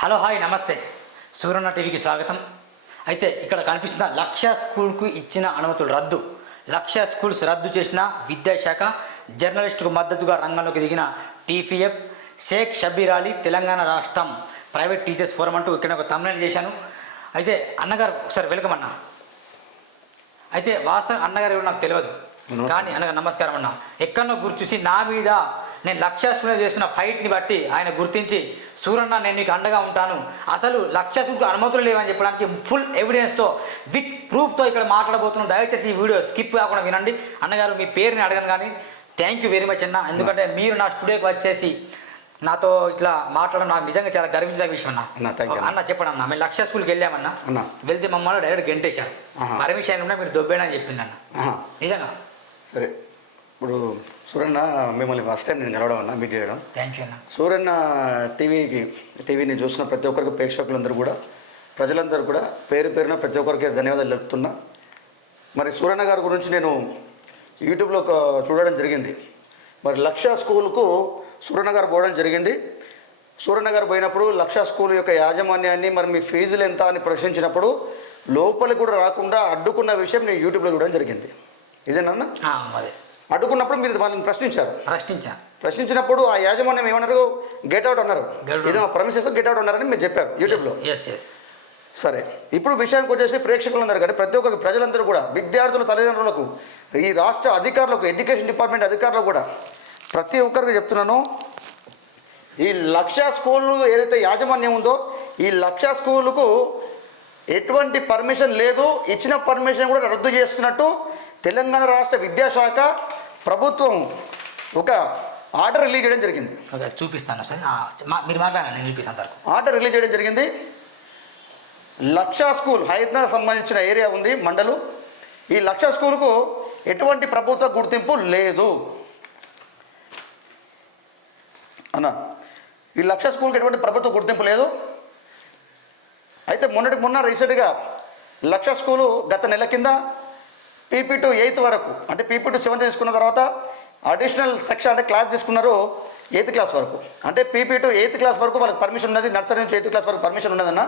Hello hi నమస్తే. సూర్యన్న టీవీకి స్వాగతం. అయితే ఇక్కడ కనిపిస్తున్న లక్ష స్కూల్కు ఇచ్చిన అనుమతులు రద్దు. లక్ష స్కూల్స్ రద్దు చేసిన విద్యాశాఖ జర్నలిస్టుకు మద్దతుగా రంగంలోకి దిగిన టీఫీఎఫ్ షేక్ షబీర్ అలీ తెలంగాణ రాష్ట్రం ప్రైవేట్ టీచర్స్ ఫోరం అంటూ ఇక్కడ ఒక తమిళనాడు చేశాను. అయితే అన్నగారు ఒకసారి వెల్కమ్ అన్న అయితే వాస్తవం అన్నగారు ఎవరో నాకు తెలియదు. కానీ అన్నగారు నమస్కారం అన్న. ఎక్కడో గుర్తూసి నా మీద నేను లక్ష్యాసులు చేసిన ఫైట్ని బట్టి ఆయన గుర్తించి సూరన్న నేను నీకు అండగా ఉంటాను. అసలు లక్ష్యాసులకు అనుమతులు లేవని చెప్పడానికి ఫుల్ ఎవిడెన్స్తో విత్ ప్రూఫ్తో ఇక్కడ మాట్లాడబోతున్నాను. దయచేసి ఈ వీడియో స్కిప్ కాకుండా వినండి. అన్నగారు మీ పేరుని అడగను కానీ థ్యాంక్ యూ వెరీ మచ్ అన్న. ఎందుకంటే మీరు నా స్టూడియోకి వచ్చేసి నాతో ఇట్లా మాట్లాడడం నాకు నిజంగా చాలా గర్వించిన విషయం అన్న, అన్న చెప్పండి అన్న. మేము లక్ష్య స్కూల్కి వెళ్ళామన్నా. అన్న. వెళ్తే మమ్మల్ని డైరెక్ట్ గెంటేశారు. పర్మిషన్ ఉన్నా మీరు దొబ్బేనని చెప్పింది అన్న. నిజంగా. సరే ఇప్పుడు సూరన్న మిమ్మల్ని ఫస్ట్ టైం నేను కలవడం అన్న మీట్ చేయడం. థ్యాంక్ యూ అన్న. సూరన్న టీవీకి టీవీని చూసిన ప్రతి ఒక్కరికి ప్రేక్షకులందరూ కూడా ప్రజలందరూ కూడా పేరు పేరున ప్రతి ఒక్కరికి ధన్యవాదాలు తెలుపుతున్నా. మరి సూరన్న గారి గురించి నేను యూట్యూబ్లో చూడడం జరిగింది. మరి లక్ష స్కూల్కు సూరన్న గారు పోవడం జరిగింది. సూరన్న గారు పోయినప్పుడు లక్ష స్కూల్ యొక్క యాజమాన్యాన్ని మరి మీ ఫీజులు ఎంత అని ప్రశ్నించినప్పుడు లోపలికి కూడా రాకుండా అడ్డుకున్న విషయం నేను యూట్యూబ్లో చూడడం జరిగింది. ఇదేనన్నా అదే. అడ్డుకున్నప్పుడు మీరు వాళ్ళని ప్రశ్నించారు. ప్రశ్నించా. ప్రశ్నించినప్పుడు ఆ యాజమాన్యం ఏమన్నారు? గెట్ అవుట్ అన్నారు. ఇది మా పర్మిషన్ గెట్ అవుట్ అన్నారని మీరు చెప్పారు యూట్యూబ్లో. ఎస్ ఎస్ సరే. ఇప్పుడు విషయానికి వచ్చేసి ప్రేక్షకులందరూ కానీ ప్రతి ఒక్క ప్రజలందరూ కూడా విద్యార్థుల తల్లిదండ్రులకు ఈ రాష్ట్ర అధికారులకు ఎడ్యుకేషన్ డిపార్ట్మెంట్ అధికారులకు కూడా ప్రతి ఒక్కరికి చెప్తున్నాను. ఈ లక్ష స్కూళ్ళు ఏదైతే యాజమాన్యం ఉందో ఈ లక్ష స్కూలుకు ఎటువంటి పర్మిషన్ లేదు. ఇచ్చిన పర్మిషన్ కూడా రద్దు చేస్తున్నట్టు తెలంగాణ రాష్ట్ర విద్యాశాఖ ప్రభుత్వం ఒక ఆర్డర్ రిలీజ్ చేయడం జరిగింది. ఓకే చూపిస్తాను సరే. మీరు మాట్లాడండి నేను చూపిస్తాను తరకు ఆర్డర్ రిలీజ్ చేయడం జరిగింది. లక్ష స్కూల్ హైదరాబాద్ సంబంధించిన ఏరియా ఉంది మండలు. ఈ లక్ష స్కూల్కు ఎటువంటి ప్రభుత్వ గుర్తింపు లేదు. అన్న ఈ లక్ష స్కూల్కి ఎటువంటి ప్రభుత్వ గుర్తింపు లేదు. అయితే మొన్నటికి మొన్న రీసెంట్గా లక్ష స్కూలు గత నెల కింద పీపీ టు ఎయిత్ వరకు అంటే పీపీ టు సెవెంత్ తీసుకున్న తర్వాత అడిషనల్ సెక్షన్ అంటే క్లాస్ తీసుకున్నారు ఎయిత్ క్లాస్ వరకు. అంటే పీపీ టు ఎయిత్ క్లాస్ వరకు వాళ్ళకి పర్మిషన్ ఉన్నది నర్సరీ నుంచి ఎయిత్ క్లాస్ వరకు పర్మిషన్ ఉన్నదన్న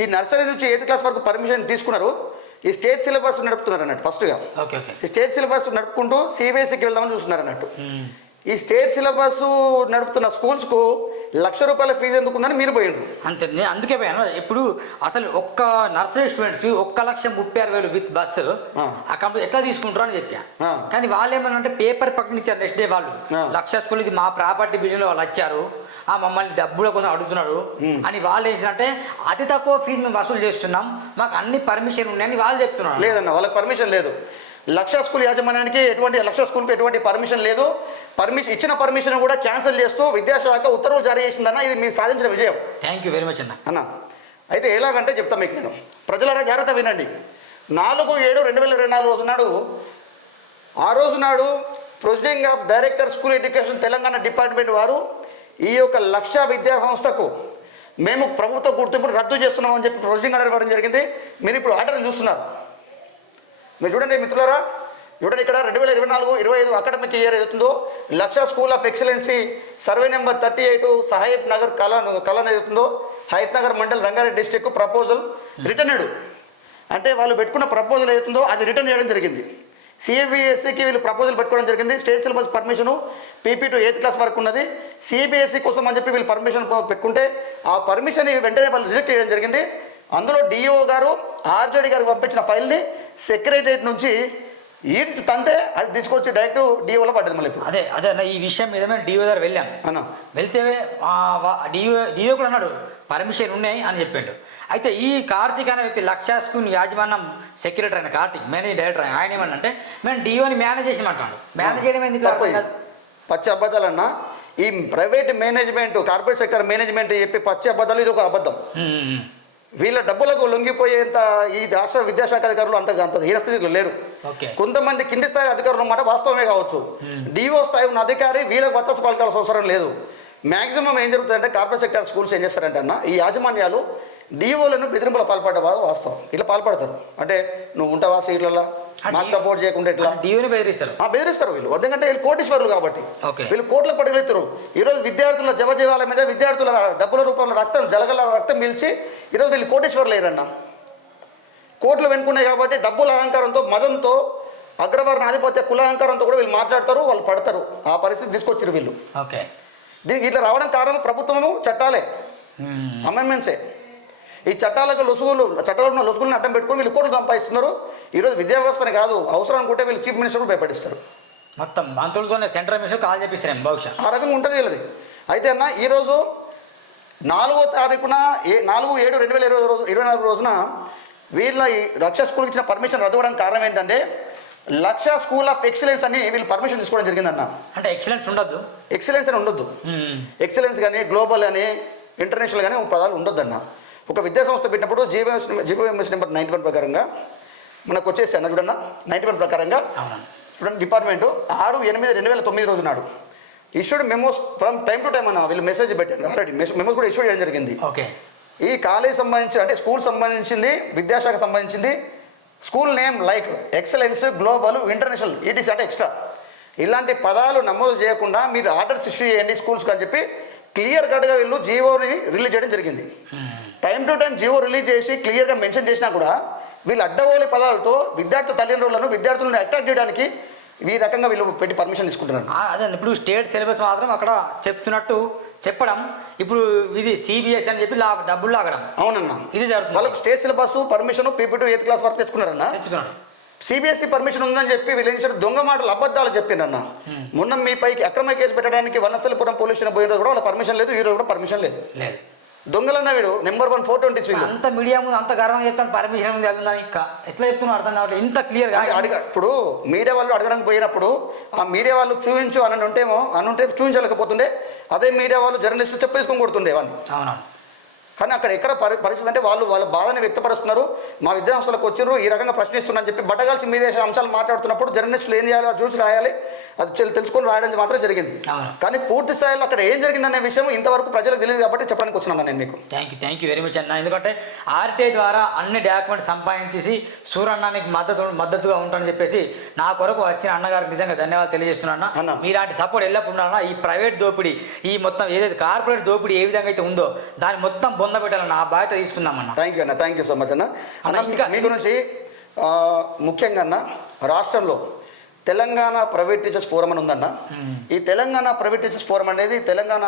ఈ నర్సరీ నుంచి ఎయిత్ క్లాస్ వరకు పర్మిషన్ తీసుకున్నారు. ఈ స్టేట్ సిలబస్ నడుపుతున్నారు అన్నట్టు ఫస్ట్గా ఈ స్టేట్ సిలబస్ నడుపుకుంటూ సిబిఎస్ఈకి వెళ్దామని చూస్తున్నారు అన్నట్టు. ఈ స్టేట్ సిలబస్ నడుపుతున్న స్కూల్స్కు లక్ష రూపాయల ఫీజు ఎందుకు ఉందని మీరు పోయిండ్రు. అంతే నేను అందుకే పోయాను. ఇప్పుడు అసలు ఒక్క నర్సరీ స్టూడెంట్స్ ఒక్క లక్ష ముప్పై ఆరు వేలు విత్ బస్సు ఆ. కంపెనీ ఎట్లా తీసుకుంటారు అని చెప్పా. కానీ వాళ్ళు ఏమన్నా అంటే పేపర్ పక్కన ఇచ్చారు నెక్స్ట్ డే వాళ్ళు. లక్ష స్కూల్ ఇది మా ప్రాపర్టీ బిల్డింగ్ వాళ్ళు వచ్చారు. ఆ మమ్మల్ని డబ్బుల కోసం అడుగుతున్నారు. అని వాళ్ళు ఏంటంటే అతి తక్కువ ఫీజు మేము వసూలు చేస్తున్నాం. మాకు అన్ని పర్మిషన్ ఉన్నాయని వాళ్ళు చెప్తున్నారు. లేదన్న వాళ్ళకి పర్మిషన్ లేదు. లక్ష స్కూల్ యాజమాన్యానికి ఎటువంటి లక్ష స్కూల్కి ఎటువంటి పర్మిషన్ లేదు. పర్మిషన్ ఇచ్చిన పర్మిషన్ కూడా క్యాన్సిల్ చేస్తూ విద్యాశాఖ ఉత్తర్వులు జారీ చేసిందన్న ఇది మీరు సాధించిన విజయం. థ్యాంక్ యూ వెరీ మచ్ అన్న. అన్న అయితే ఎలాగంటే చెప్తా మీకు నేను. ప్రజలారా జాగ్రత్త వినండి. నాలుగు ఏడు రెండు వేల ఇరవై నాలుగు రోజు నాడు ఆ రోజు నాడు proceeding of director school education Telangana department వారు ఈ యొక్క లక్ష విద్యా సంస్థకు మేము ప్రభుత్వ గుర్తింపును రద్దు చేస్తున్నామని చెప్పి ప్రొసీడింగ్ ఆర్డర్ ఇవ్వడం జరిగింది. మీరు ఇప్పుడు ఆర్డర్ చూస్తున్నారు. మీరు చూడండి మిత్రులారా చూడండి ఇక్కడ రెండు వేల ఇరవై నాలుగు ఇరవై ఐదు academic year ఏదవుతుందో Laksh school of excellency survey number thirty eight సహాయత్ నగర్ కళ కళన్ ఏదవుతుందో Hayath Nagar mandal Rangareddy district proposal returned అంటే వాళ్ళు పెట్టుకున్న ప్రపోజల్ ఏదవుతుందో అది రిటర్న్ చేయడం జరిగింది. సిబిఎస్సికి వీళ్ళు ప్రపోజల్ పెట్టుకోవడం జరిగింది. State syllabus permission PP two eighth class వరకు ఉన్నది. సిబిఎస్సి కోసం అని చెప్పి వీళ్ళు పర్మిషన్ పెట్టుకుంటే ఆ పర్మిషన్ వెంటనే వాళ్ళు రిజెక్ట్ చేయడం జరిగింది. అందులో డిఓ గారు ఆర్జేడి గారికి పంపించిన ఫైల్ని సెక్రటరియట్ నుంచి ఈడ్చి తంతే అది తీసుకొచ్చి డైరెక్ట్ డిఓలో పడ్డది మళ్ళీ ఇప్పుడు. అదే అదే అన్న ఈ విషయం మీద మేము డిఓ గారు వెళ్ళాం. అన్న. వెళ్తే డిఓ డిఓ కూడా అన్నాడు పర్మిషన్ ఉన్నాయి అని చెప్పాడు. అయితే ఈ కార్తీక్ అనే వ్యక్తి లక్ష స్కూల్ యాజమాన్యం సెక్రటరీ అయిన కార్తీక్ మేనేజ్ డైరెక్టర్ ఆయన ఏమన్నంటే మేము డిఓని మేనేజ్ చేసామంటాడు మేనేజ్ చేయడం ఎందుకు. పచ్చి అబద్ధాలన్నా ఈ private management corporate sector management చెప్పి పచ్చి అబద్ధాలు ఇది ఒక అబద్ధం. వీళ్ళ డబ్బులకు లొంగిపోయేంత ఈ రాష్ట్ర విద్యాశాఖ అధికారులు అంత అంత హీనస్థితిలో లేరు. కొంతమంది కింది స్థాయి అధికారులు మాట వాస్తవమే కావచ్చు. డిఓ స్థాయి ఉన్న అధికారి వీళ్ళకి వత్తసు పలకాల్సిన అవసరం లేదు. మాక్సిమం ఏం జరుగుతుందంటే కార్పొరేట్ సెక్టర్ స్కూల్స్ ఏం చేస్తారంటే అన్న ఈ యాజమాన్యాలు డిఓలను బెదిరింపుల పాల్పడ్డ వారు వాస్తవం. ఇట్లా పాల్పడతారు. అంటే నువ్వు ఉంటావా సీట్లలో మాకు సపోర్ట్ చేయకుండా ఎట్లా? డియూని బెదిరిస్తారు. ఆ, బెదిరిస్తారు వీళ్ళు. ఎందుకంటే వీళ్ళు కోటీశ్వరులు కాబట్టి. వీళ్ళు కోట్ల పడగలుగుతారు ఈరోజు విద్యార్థుల జవజీవాల మీద విద్యార్థుల డబ్బుల రూపంలో రక్తం జలగల రక్తం పీల్చి ఈరోజు వీళ్ళు కోటీశ్వరులు లేరన్న. కోట్లు వెనుకున్నాయి కాబట్టి డబ్బుల అహంకారంతో మదంతో అగ్రవర్ణ ఆధిపత్య కుల అహంకారంతో కూడా వీళ్ళు మాట్లాడతారు వాళ్ళు పడతారు. ఆ పరిస్థితి తీసుకొచ్చారు వీళ్ళు. ఓకే. దీనికి ఇట్లా రావడం కారణం ప్రభుత్వము చట్టాలే. అమెండ్మెంట్సే ఈ చట్టాలకు లొసుగులు చట్టాలు ఉన్న లొసుగులను అడ్డం పెట్టుకొని వీళ్ళు కోట్లు సంపాదిస్తున్నారు. ఈరోజు విద్యా వ్యవస్థనే కాదు అవసరం అనుకుంటే వీళ్ళు చీఫ్ మినిస్టర్ భయపడిస్తారు మొత్తం మంత్రులతోనే సెంట్రల్ మినిస్టర్ కాల్ చేపిస్తారేం బహుశా? ఆ రకంగా ఉంటుంది వీళ్ళది. అయితే అన్న ఈరోజు నాలుగో తారీఖున ఏ నాలుగు ఏడు రెండు వేల ఇరవై రోజు ఇరవై నాలుగు రోజున వీళ్ళ ఈ రక్ష స్కూల్కి ఇచ్చిన పర్మిషన్ రద్దు అవ్వడానికి కారణం ఏంటంటే లక్ష స్కూల్ ఆఫ్ ఎక్సలెన్స్ అని వీళ్ళు పర్మిషన్ తీసుకోవడం జరిగిందన్న. అంటే ఎక్సలెన్స్ ఉండొద్దు? ఎక్సలెన్స్ అని ఉండొద్దు. ఎక్సలెన్స్ కానీ గ్లోబల్ అని ఇంటర్నేషనల్ కానీ పదాలు ఉండొద్దన్న. ఒక విద్యా సంస్థ పెట్టినప్పుడు GOs GOMS number ninety one ప్రకారంగా మనకు వచ్చేసి అన్న చూడన్న నైంటీ వన్ ప్రకారంగా చూడండి డిపార్ట్మెంట్ ఆరు ఎనిమిది రెండు వేల తొమ్మిది రోజు నాడు issued memos from time to time అన్న వీళ్ళు మెసేజ్ పెట్టారు. ఆల్రెడీ మెమోస్ కూడా ఇష్యూ చేయడం జరిగింది. ఓకే. ఈ కాలేజ్ సంబంధించి అంటే స్కూల్ సంబంధించింది విద్యాశాఖ సంబంధించింది school name like excellence global international ETC అంటే ఎక్స్ట్రా. ఇలాంటి పదాలు నమోదు చేయకుండా మీరు ఆర్డర్స్ ఇష్యూ చేయండి స్కూల్స్కి అని చెప్పి క్లియర్ కట్గా వీళ్ళు జీవోని రిలీజ్ చేయడం జరిగింది. Time to time GO release చేసి క్లియర్గా మెన్షన్ చేసినా కూడా వీళ్ళు అడ్డగోలి పదాలతో విద్యార్థి తల్లిదండ్రులను విద్యార్థులను అట్రాక్ట్ చేయడానికి ఈ రకంగా వీళ్ళు పెట్టి పర్మిషన్ తీసుకుంటున్నారు. అదే ఇప్పుడు స్టేట్ సిలబస్ మాత్రం అక్కడ చెప్తున్నట్టు చెప్పడం ఇప్పుడు ఇది సిబిఎస్ అని చెప్పి డబ్బులు లాగడం. అవునన్నా. ఇది జరుగుతుంది. వాళ్ళకు state syllabus permission PP eighth class వరకు తెచ్చుకున్నారన్న? తెచ్చుకున్నాడు సిబిఎస్ఈ పర్మిషన్ ఉందని చెప్పి వీళ్ళు ఏం దొంగ మాటలు అబద్ధాలు చెప్పిండన్న మొన్న మీ పైకి అక్రమ కేసు పెట్టడానికి వనస్థలిపురం పోలీస్ స్టేషన్ పోయిన రోజు కూడా వాళ్ళ పర్మిషన్ లేదు ఈ రోజు కూడా పర్మిషన్ లేదు. లేదు. దొంగలన్న వీడు నెంబర్ వన్ ఫోర్ ట్వంటీ వీళ్ళు అంత మీడియా ముందు అంత గర్వంగా చెప్తాను పర్మిషన్ ఉంది అది ఇంకా ఎట్లా చెప్తున్నా అర్థం కావట్లేదు. ఇంత క్లియర్గా అడిగ ఇప్పుడు మీడియా వాళ్ళు అడగడానికి పోయినప్పుడు ఆ మీడియా వాళ్ళు చూపించు అని ఉంటేమో అని ఉంటే చూపించలేకపోతుండే. అదే మీడియా వాళ్ళు జర్నలిస్టులు చెప్పేసుకొని కొడుతుండే వాళ్ళు అవునవును. కానీ అక్కడ ఎక్కడ పరి పరిస్థితి అంటే వాళ్ళు వాళ్ళ బాధని వ్యక్తపరుస్తున్నారు. మా విద్యా సంస్థలకు వచ్చారు ఈ రకంగా ప్రశ్నిస్తున్నారని చెప్పి బట్టగాల్సి మీద అంశాలు మాట్లాడుతున్నప్పుడు జర్నలిస్టులు ఏం చేయాలి చూసి రాయాలి అది తెలు- తెలుసుకొని రాయడం మాత్రం జరిగింది. కానీ పూర్తి స్థాయిలో అక్కడ ఏం జరిగిందనే విషయం ఇంతవరకు ప్రజలకు తెలియదు కాబట్టి చెప్పడానికి వచ్చినాను నేను మీకు. Thank you thank you very much అన్న. ఎందుకంటే ఆర్టీఐ ద్వారా అన్ని డాక్యుమెంట్స్ సంపాదించేసి సూరన్నానికి మద్దతు మద్దతుగా ఉంటానని చెప్పేసి నా కొరకు వచ్చిన అన్నగారికి నిజంగా ధన్యవాదాలు తెలియజేస్తున్నా అన్న. మీలాంటి సపోర్ట్ ఎల్లప్పుడు ఉండాలన్నా. ఈ ప్రైవేట్ దోపిడీ ఈ మొత్తం ఏదైతే కార్పొరేట్ దోపిడీ ఏ విధంగా అయితే ఉందో దాన్ని మొత్తం బొంద పెట్టాలన్న ఆ బాధ్యత తీసుకుందామన్న. థ్యాంక్ యూ అన్న థ్యాంక్ యూ సో మచ్ అన్న. అన్న మీ- గురించి ముఖ్యంగా అన్న రాష్ట్రంలో తెలంగాణ ప్రైవేట్ టీచర్స్ ఫోరం అని ఉందన్న. ఈ తెలంగాణ ప్రైవేట్ టీచర్స్ ఫోరం అనేది తెలంగాణ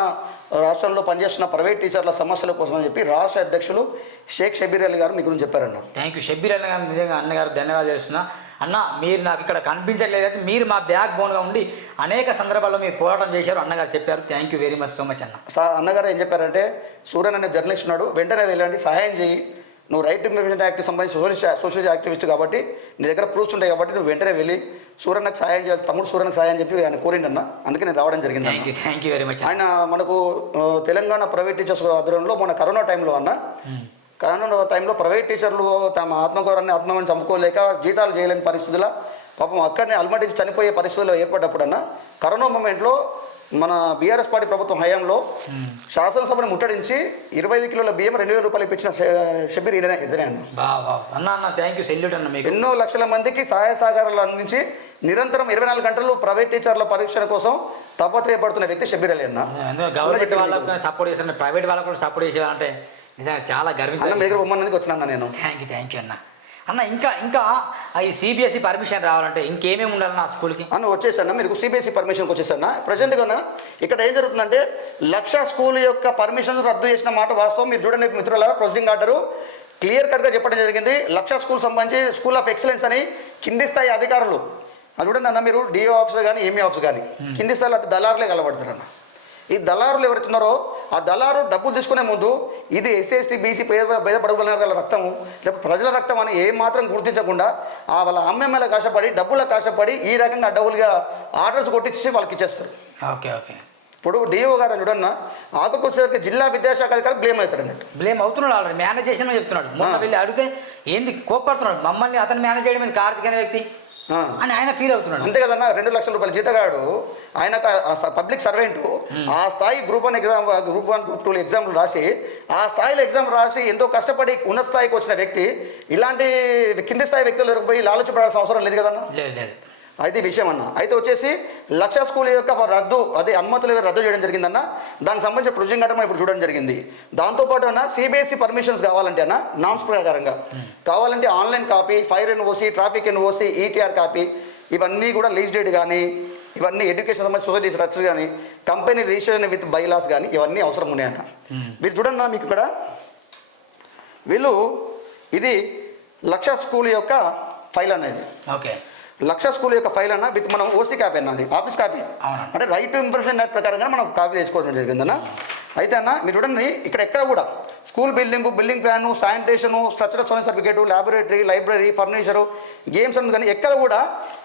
రాష్ట్రంలో పనిచేస్తున్న ప్రైవేట్ టీచర్ల సమస్యల కోసం అని చెప్పి రాష్ట్ర అధ్యక్షులు షేక్ షబీర్ అలీ గారు మీ గురించి చెప్పారన్న. థ్యాంక్ యూ షబ్బీర్ అన్న గారు నిజంగా అన్నగారు ధన్యవాదాలు చేస్తున్నా. అన్న మీరు నాకు ఇక్కడ కనిపించట్లేదు మీరు మా బ్యాక్ బోన్గా ఉండి అనేక సందర్భాల్లో మీరు పోరాటం చేశారు. అన్నగారు చెప్పారు. Thank you very much so much అన్న. అన్నగారు ఏం చెప్పారంటే సూర్యన్ అనే జర్నలిస్ట్ ఉన్నాడు. వెంటనే వెళ్ళండి సహాయం చేయి నువ్వు రైట్ టు ఇన్ఫర్మేషన్ యాక్ట్ సంబంధించి సోషల్ సోషల్ యాక్టివిస్ట్ కాబట్టి నీ దగ్గర ప్రూఫ్స్ ఉంటాయి కాబట్టి నువ్వు వెంటనే వెళ్ళి సూర్యన్నకు సహాయం చేయాలి తమ్ముడు సూర్యనకు సహాయం చెప్పి ఆయన కోరిండన్న అందుకే నేను రావడం జరిగింది thank you thank you very much ఆయన మనకు తెలంగాణ ప్రైవేట్ టీచర్స్ ఆధ్వర్యంలో మన కరోనా టైంలో అన్న కరోనా టైంలో ప్రైవేట్ టీచర్లు తమ ఆత్మగౌరవాన్ని ఆత్మగౌరవాన్ని చంపుకోలేక జీతాలు చేయలేని పరిస్థితుల పాపం అక్కడనే అల్మటి చనిపోయే పరిస్థితుల్లో ఏర్పడ్డప్పుడన్న కరోనా మూమెంట్లో మన బీఆర్ఎస్ పార్టీ ప్రభుత్వం హయాంలో శాసనసభను ముట్టడించి ఇరవై ఐదు కిలోల బియ్యం రెండు వేల రూపాయలు ఇప్పించిన షబీర్ ఇద్దరే అన్న. థ్యాంక్ యూ సెల్యూట్ అన్న మీకు. ఎన్నో లక్షల మందికి సహాయ సహకారాలు అందించి నిరంతరం ఇరవై నాలుగు గంటలు ప్రైవేట్ టీచర్ల పరీక్షల కోసం తపత్రయపడుతున్న వ్యక్తి షబీర్ అలీ అన్న. గవర్నమెంట్ వాళ్ళకు సపోర్ట్ చేస్తారు ప్రైవేట్ వాళ్ళకు కూడా సపోర్ట్ చేసేవారంటే నిజంగా చాలా దగ్గర బొమ్మన్నందుకు వచ్చినా నేను. థ్యాంక్ యూ థ్యాంక్ యూ అన్న. అన్న ఇంకా ఇంకా ఈ సిబిఎస్ఈ పర్మిషన్ రావాలంటే ఇంకేమేమి ఉండాలన్న ఆ స్కూల్కి అన్న వచ్చేసాను మీరు సిబిఎస్ఈ పర్మిషన్కి వచ్చేసాను ప్రజెంట్గా ఇక్కడ ఏం జరుగుతుందంటే లక్ష స్కూల్ యొక్క పర్మిషన్ రద్దు చేసిన మాట వాస్తవం. మీరు చూడండి మిత్రులారా ప్రొసీడింగ్ ఆర్డరు క్లియర్ కట్గా చెప్పడం జరిగింది. లక్ష స్కూల్ సంబంధించి స్కూల్ ఆఫ్ ఎక్సలెన్స్ అని కింది స్థాయి అధికారులు. అది చూడండి అన్న మీరు డిఓ ఆఫీసర్ కానీ ఏమీ ఆఫీసర్ కానీ కింది స్థాయిలో దళారులే కలబడతారు అన్న ఈ దళారులు ఎవరుతున్నారో ఆ దళారు డబ్బులు తీసుకునే ముందు ఇది ఎస్సీ ఎస్టీ బీసీ పేద పేద పడుగుల రక్తం లేకపోతే ప్రజల రక్తం అని ఏ మాత్రం గుర్తించకుండా ఆ వాళ్ళ అమ్మెమ్మల కాశపడి డబ్బుల కాశపడి ఈ రకంగా డబ్బులుగా ఆర్డర్స్ కొట్టించి వాళ్ళకి ఇచ్చేస్తారు. Okay okay. ఇప్పుడు డిఓ గారు చూడన్న ఆకుకొచ్చేసరికి జిల్లా విద్యాశాఖ అధికారి బ్లేమ్ అవుతాడు అన్నట్టు. బ్లేమ్ అవుతున్నాడు ఆల్రెడీ మేనేజ్ చేసిన చెప్తున్నాడు మొన్న వెళ్ళి అడిగితే ఏంది కోప్పడుతున్నాడు? మమ్మల్ని అతను మేనేజ్ చేయడం ఏంది? కార్తిక్ అనే వ్యక్తి. అని ఆయన ఫీల్ అవుతున్నాడు. అంతే కదన్నా రెండు లక్షల రూపాయల జీతగాడు ఆయన పబ్లిక్ సర్వెంట్ ఆ స్థాయి group one exam group one group two ఎగ్జామ్లు రాసి ఆ స్థాయిలో ఎగ్జామ్ రాసి ఎంతో కష్టపడి ఉన్నత స్థాయికి వచ్చిన వ్యక్తి ఇలాంటి కింది స్థాయి వ్యక్తులకు పోయి లాలచపడాల్సిన అవసరం లేదు కదన్నా? లేదు లేదు. అయితే ఈ విషయం అన్న. అయితే వచ్చేసి లక్ష స్కూల్ యొక్క రద్దు అదే అనుమతులు రద్దు చేయడం జరిగిందన్న. దానికి సంబంధించిన ప్రొసీజింగ్ అంటే మనం ఇప్పుడు చూడడం జరిగింది. దాంతోపాటు అన్న సిబిఎస్ఈ పర్మిషన్స్ కావాలంటే అన్న నామ్స్ ప్రకారంగా. కావాలంటే online copy fire NOC traffic NOC ETR copy ఇవన్నీ కూడా లీజ్ డేట్ కానీ ఇవన్నీ ఎడ్యుకేషన్ సంబంధించి సొసైటీ స్ట్రక్చర్ కానీ కంపెనీ రిజిస్ట్రేషన్ విత్ బైలాస్ కానీ ఇవన్నీ అవసరం ఉన్నాయన్న మీరు చూడండి అన్న మీకు ఇక్కడ. వీళ్ళు ఇది లక్ష స్కూల్ యొక్క ఫైల్ అనేది. ఓకే. లక్ష స్కూల్ యొక్క ఫైల్ అన్న విత్ మనం ఓసీ కాపీ అన్నది ఆఫీస్ కాపీ. అంటే రైట్ టు ఇన్ఫర్మేషన్ యాక్ట్ ప్రకారంగా మనం కాపీ తీసుకోవడం జరిగిందన్న. అయితే అన్న మీరు చూడండి ఇక్కడ ఎక్కడ కూడా school building building plan sanitation structural service certificate laboratory library furniture games అని కానీ ఎక్కడ కూడా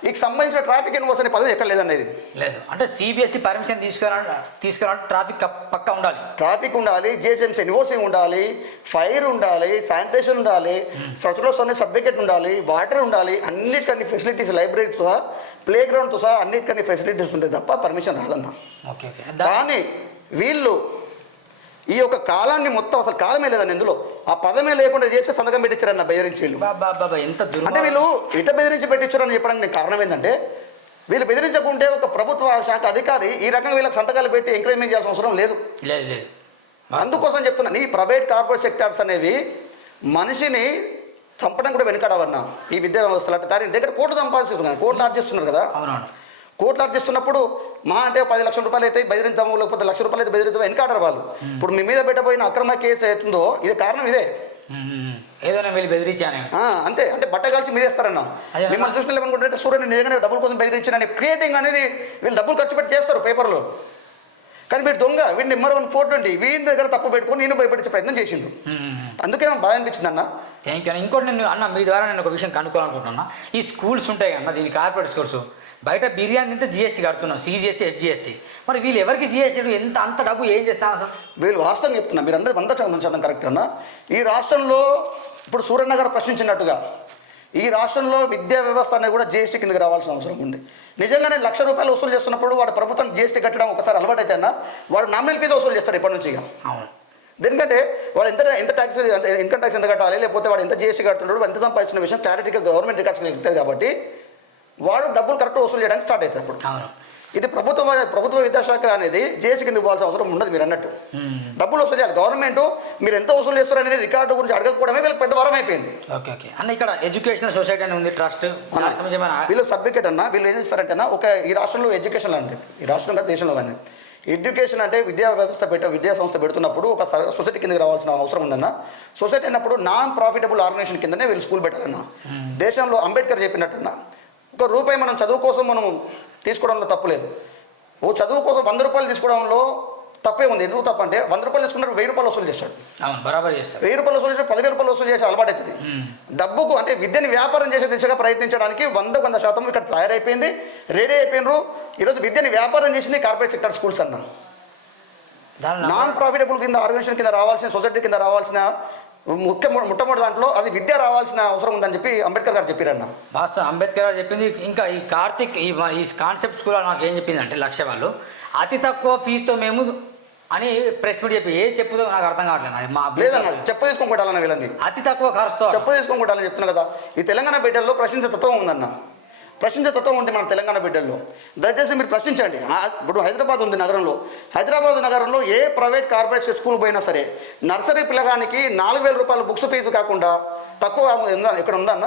మీకు సంబంధించిన ట్రాఫిక్ ఎన్వోస్ అనే పదం ఎక్కడ లేదండి ఇది. లేదు. అంటే సిబిఎస్ఈ పర్మిషన్ తీసుకురా తీసుకురావాలంటే ట్రాఫిక్ పక్క ఉండాలి. ట్రాఫిక్ ఉండాలి జిహెచ్ఎంసీ ఎన్ఓసి ఉండాలి ఫైర్ ఉండాలి శానిటేషన్ ఉండాలి స్ట్రక్చరల్ సర్వీస్ సర్టిఫికేట్ ఉండాలి వాటర్ ఉండాలి అన్నిటికన్ని ఫెసిలిటీస్ లైబ్రరీతో సహా ప్లే గ్రౌండ్తో సహా అన్నిటికన్ని ఫెసిలిటీస్ ఉంటాయి తప్ప పర్మిషన్ రాదన్న. ఓకే ఓకే దా- కానీ వీళ్ళు ఈ యొక్క కాలాన్ని మొత్తం అసలు కాలమే లేదండి ఇందులో. ఆ పదమే లేకుండా చేస్తే సంతకం పెట్టించారన్న బెదిరించి వీళ్ళు. ఎంత అంటే వీళ్ళు ఇట బెదిరించి పెట్టించారని చెప్పడానికి నేను కారణం ఏంటంటే వీళ్ళు బెదిరించకుంటే ఒక ప్రభుత్వ శాఖ అధికారి ఈ రకంగా వీళ్ళకి సంతకాలు పెట్టి ఎంకరేజ్మెంట్ చేయాల్సిన అవసరం లేదు. లేదు లేదు. అందుకోసం చెప్తున్నా ఈ ప్రైవేట్ కార్పొరేట్ సెక్టార్స్ అనేవి మనిషిని చంపడం కూడా వెనకాడవన్నా ఈ విద్యా వ్యవస్థలు అంటే దాని దగ్గర కోట్లు సంపాదిస్తున్నారు కదా కోట్లు ఆర్జిస్తున్నారు కదా. అవునవును. కోట్లు ఆర్జిస్తున్నప్పుడు మా అంటే పది లక్షల రూపాయలు అయితే బెదిరిద్దాము లేకపోతే లక్ష రూపాయలు అయితే బెదిరిద్దాము వెనకాడరు వాళ్ళు. ఇప్పుడు మీ మీద పెట్టబోయిన అక్రమ కేసు అవుతుందో ఇది కారణం ఇదే. ఉమ్, ఉమ్. ఏదో నేను వెళ్ళి బెదిరించాను. అంతే. అంటే బట్ట కాల్చి మీరేస్తారన్న. మిమ్మల్ని చూసిన ఏమనుకుంటే సూర్యుని నిజంగానే డబ్బుల కోసం బెదిరించిన క్రియేటింగ్ అనేది వీళ్ళు డబ్బులు ఖర్చు పెట్టి చేస్తారు పేపర్లో. కానీ వీడు దొంగ వీడిని నెంబర్ వన్ ఫోర్ ట్వంటీ వీడి దగ్గర తప్పు పెట్టుకొని నేను భయపెట్టించే ప్రయత్నం చేసిండు. అందుకే బాధ అనిపించింది అన్న. థ్యాంక్ యూ అన్న. ఇంకోటి నేను అన్న మీ ద్వారా నేను ఒక విషయం కనుక్కోవాలనుకుంటున్నా. ఈ స్కూల్స్ ఉంటాయి అన్న దీని కార్పొరేట్ స్కూల్స్. బయట బిర్యానీ తింటే జిఎస్టీ కడుతున్నాం. సిజిఎస్టీ హెచ్జిఎస్టీ మరి వీళ్ళు ఎవరికి జిఎస్టీ ఎంత అంత డబ్బు ఏం చేస్తాను అసలు? వీళ్ళు వాస్తవం చెప్తున్నా. మీరు అంటే వంద శాతం శాతం కరెక్ట్ అన్న. ఈ రాష్ట్రంలో ఇప్పుడు సూర్యన్న గారు ప్రశ్నించినట్టుగా ఈ రాష్ట్రంలో విద్యా వ్యవస్థ అనేది కూడా జిఎస్టీ కిందకి రావాల్సిన అవసరం ఉంది. నిజంగానే లక్ష రూపాయలు వసూలు చేస్తున్నప్పుడు వాడు ప్రభుత్వం జిఎస్టీ కట్టడం ఒకసారి అలవాటు అయితే అన్న వాడు నామినల్ ఫీజు వసూలు చేస్తాడు ఇప్పటి నుంచి ఇక. అవును. ఎందుకంటే వాడు ఎంత ఎంత ట్యాక్స్ ఇన్కమ్ ట్యాక్స్ ఎంత కట్టాలి లేకపోతే వాడు ఎంత జిఎస్టీ కడుతున్నాడు ఎంత సంపాదించిన విషయం క్లారిటీగా గవర్నమెంట్ రికార్డ్స్ ఉంటుంది కాబట్టి వాడు డబ్బులు కరెక్ట్ వసూలు చేయడానికి స్టార్ట్ అవుతుంది అప్పుడు. ఇది ప్రభుత్వ ప్రభుత్వ విద్యాశాఖ అనేది జేసీ కింద పోవాల్సిన అవసరం ఉండదు మీరు అన్నట్టు. డబ్బులు వసూలు చేయాలి. గవర్నమెంట్ మీరు ఎంత వసూలు చేస్తారు అనేది రికార్డు గురించి అడగకపోవడమే వీళ్ళకి పెద్ద వరం అయిపోయింది. Okay okay. అన్న ఇక్కడ ఎడ్యుకేషనల్ సొసైటీ అని ఉంది ట్రస్ట్. వీళ్ళు సర్టిఫికేట్ అన్న వీళ్ళు ఏం చేస్తారంటే అన్న ఒక ఈ రాష్ట్రంలో ఎడ్యుకేషన్ అంటే ఈ రాష్ట్రం కాదు దేశంలో కానీ. ఎడ్యుకేషన్ అంటే విద్యా వ్యవస్థ పెట్ట విద్యా సంస్థ పెడుతున్నప్పుడు ఒక సొసైటీ కిందకి రావాల్సిన అవసరం ఉందన్న. సొసైటీ అన్నప్పుడు నాన్ ప్రాఫిటబుల్ ఆర్గనైజేషన్ కిందనే వీళ్ళు స్కూల్ పెట్టాలన్న. దేశంలో అంబేద్కర్ చెప్పినట్టన్న ఒక రూపాయి మనం చదువు కోసం మనం తీసుకోవడంలో తప్పులేదు ఓ చదువు కోసం వంద రూపాయలు తీసుకోవడంలో తప్పే ఉంది. ఎందుకు తప్ప అంటే వంద రూపాయలు తీసుకున్నప్పుడు వెయ్యి రూపాయలు వసూలు చేస్తాడు. అవును బరాబర్ చేస్తారు వెయ్యి రూపాయలు వసూలు చేసి పదివేల రూపాయలు వసూలు చేసే అలవాటు అవుతుంది. డబ్బుకు అంటే విద్యని వ్యాపారం చేసే దిశగా ప్రయత్నించడానికి వంద వంద శాతం ఇక్కడ తయారైపోయింది. రెడీ అయిపోయినరు. ఈరోజు విద్యని వ్యాపారం చేసింది కార్పొరేట్ సెక్టర్ స్కూల్స్ అన్న. నాన్ ప్రాఫిటబుల్ కింద ఆర్గనైజేషన్ కింద రావాల్సిన సొసైటీ కింద రావాల్సిన ముఖ్య మొట్టమొదటి దాంట్లో అది విద్య రావాల్సిన అవసరం ఉందని చెప్పి అంబేద్కర్ గారు చెప్పారన్న. వాస్తవం అంబేద్కర్ గారు చెప్పింది ఇంకా ఈ కార్తిక్ ఈ ఈ కాన్సెప్ట్ స్కూల్ నాకు ఏం చెప్పింది అంటే లక్ష్య వాళ్ళు అతి తక్కువ ఫీజుతో మేము అని ప్రెస్ మీట్ చెప్పి ఏది చెప్పుదో నాకు అర్థం కావట్లేదు. మా లేదన్న చెప్ప తీసుకొని కొట్టాలన్న వీళ్ళని. అతి తక్కువ ఖర్చుతో. చెప్ప తీసుకొని కొట్టాలని చెప్తున్నా కదా. ఈ తెలంగాణ బిడ్డల్లో ప్రశ్నించే తత్వం ఉందన్న. ప్రశ్నించే తత్వం ఉంది మన తెలంగాణ బిడ్డల్లో. దయచేసి మీరు ప్రశ్నించండి. ఇప్పుడు హైదరాబాద్ ఉంది నగరంలో. హైదరాబాద్ నగరంలో ఏ ప్రైవేట్ కార్పొరేట్ స్కూల్ పోయినా సరే నర్సరీ పిల్లగానికి నాలుగు వేల రూపాయల బుక్స్ ఫీజు కాకుండా తక్కువ ఉందా? ఇక్కడ ఉందా అన్న?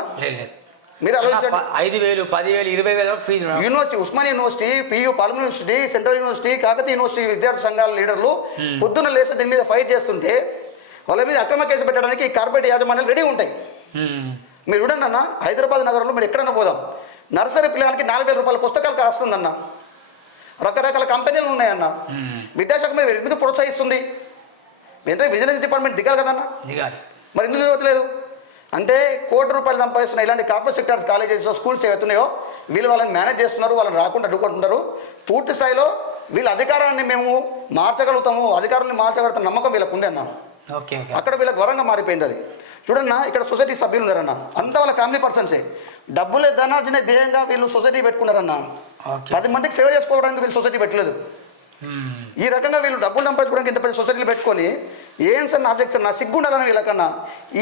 మీరు ఆలోచించండి. ఐదు వేలు పదివేలు ఇరవై వేల ఫీజు యూనివర్సిటీ ఉస్మాన్ యూనివర్సిటీ పియు పాల్మ university central university Kakatiya university విద్యార్థి సంఘాల లీడర్లు పొద్దున్న లేసి దీని మీద ఫైట్ చేస్తుంటే వాళ్ళ మీద అక్రమ కేసు పెట్టడానికి కార్పొరేట్ యాజమాన్యాలు రెడీ ఉంటాయి. మీరు చూడండి అన్న హైదరాబాద్ నగరంలో మీరు ఎక్కడైనా పోదాం. నర్సరీ పిల్లలకి నాలుగు వేల రూపాయల పుస్తకాలు కాస్ట్ ఉందన్న రకరకాల కంపెనీలు ఉన్నాయన్న. విద్యాశాఖ మీరు ఎందుకు ప్రోత్సహిస్తుంది? అంటే బిజినెస్ డిపార్ట్మెంట్ దిగాలి కదన్న? దిగాలి. మరి ఎందుకు చదవట్లేదు అంటే కోటి రూపాయలు సంపాదిస్తున్న ఇలాంటి కార్పొరేట్ సెక్టార్స్ కాలేజెస్ స్కూల్స్ ఏవైతున్నాయో వీళ్ళు వాళ్ళని మేనేజ్ చేస్తున్నారు వాళ్ళని రాకుండా అడ్డుకుంటున్నారు. పూర్తి స్థాయిలో వీళ్ళ అధికారాన్ని మేము మార్చగలుగుతాము అధికారాన్ని మార్చగలుగుతాం నమ్మకం వీళ్ళకు ఉంది అన్న అక్కడ వీళ్ళకి వరంగా మారిపోయింది అది. చూడన్నా ఇక్కడ సొసైటీ సభ్యులు ఉన్నారన్న. అంతా వాళ్ళ ఫ్యామిలీ పర్సన్సే డబ్బులే ధనార్జన ధ్యేయంగా వీళ్ళు సొసైటీ పెట్టుకున్నారన్న. పది మందికి సేవ చేసుకోవడానికి వీళ్ళు సొసైటీ పెట్టలేదు. ఈ రకంగా వీళ్ళు డబ్బులు సంపాదించుకోవడానికి ఇంత పెద్ద సొసైటీలు పెట్టుకొని ఎయిమ్స్ అండ్ ఆబ్జెక్ట్స్ నా సిగ్గుండాలని వీళ్ళకన్నా